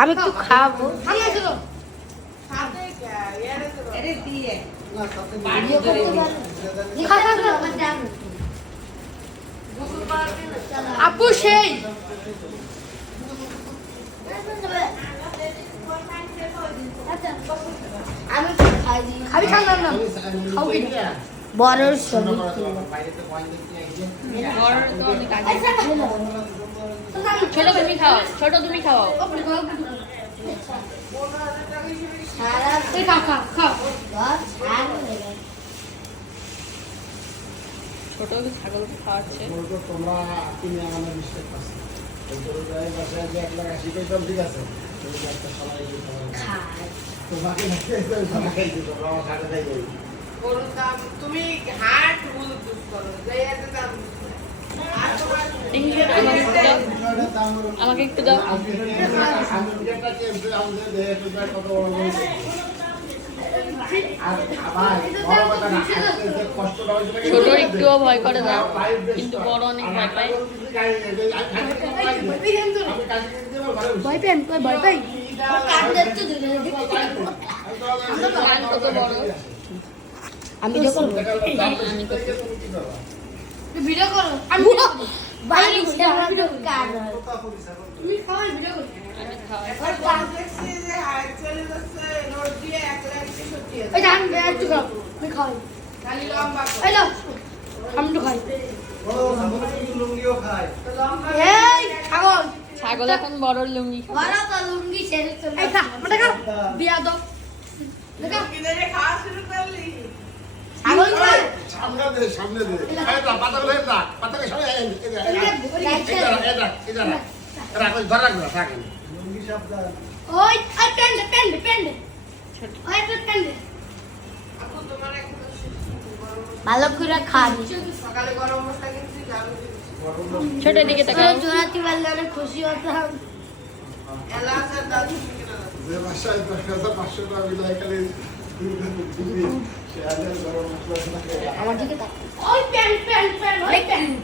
আমি একটু খাবো। আপু সেই খাবি খাবি না খাবি বড়র ছবি ছোট তুমি খাও, ছোট তুমি খাও। ছোট ছাগল খাওয়াচ্ছে। তোমরা কিনে আমাদের মিস্টেক আছে। ঠিক আছে তোমাকে তুমি হাট করো আমাকে একটু দাও। ছোট একটুও ভয় করে না, কিন্তু বড় অনেক ভয় পায়। ভয় পেন তুই ভয় পাই কত বড়। আমি যখন ভিডিও করো আমি বাইরে তুমি খাওয়াই ভিডিও করো আমি খাওয়াই এই জান একটু খাও আমি খাওয়াই খালি লম্বা এই নাও আমি তো খাই ও লুঙ্গিও খায় এই ছাগল ছাগল এখন বড় লুঙ্গি বড় তো লুঙ্গি ছেড়ে চলে এই খা মটা খা বিয়া দাও দেখা কিনে খাওয়া শুরু করলি ছাগল খায় সামনে দে এই না পাতা গুলো না পাতাকে সরে এই রাখ ওই ঘর রাখ না থাক লুঙ্গি সাবধান ওই পেন ওই পেন আপু তোমার এখন ভালো করে খাবি সকালে গরম মশলা কিনছি যাবে ছোট দিকে তাকাও জোরাতি বললে অনেক খুশি হতাম এলাচ আর দারুন কিনে যে বাসায় 10,500 টাকা বিলাই খালি আমার দিকে তাকাও ওই পেন ওই পেন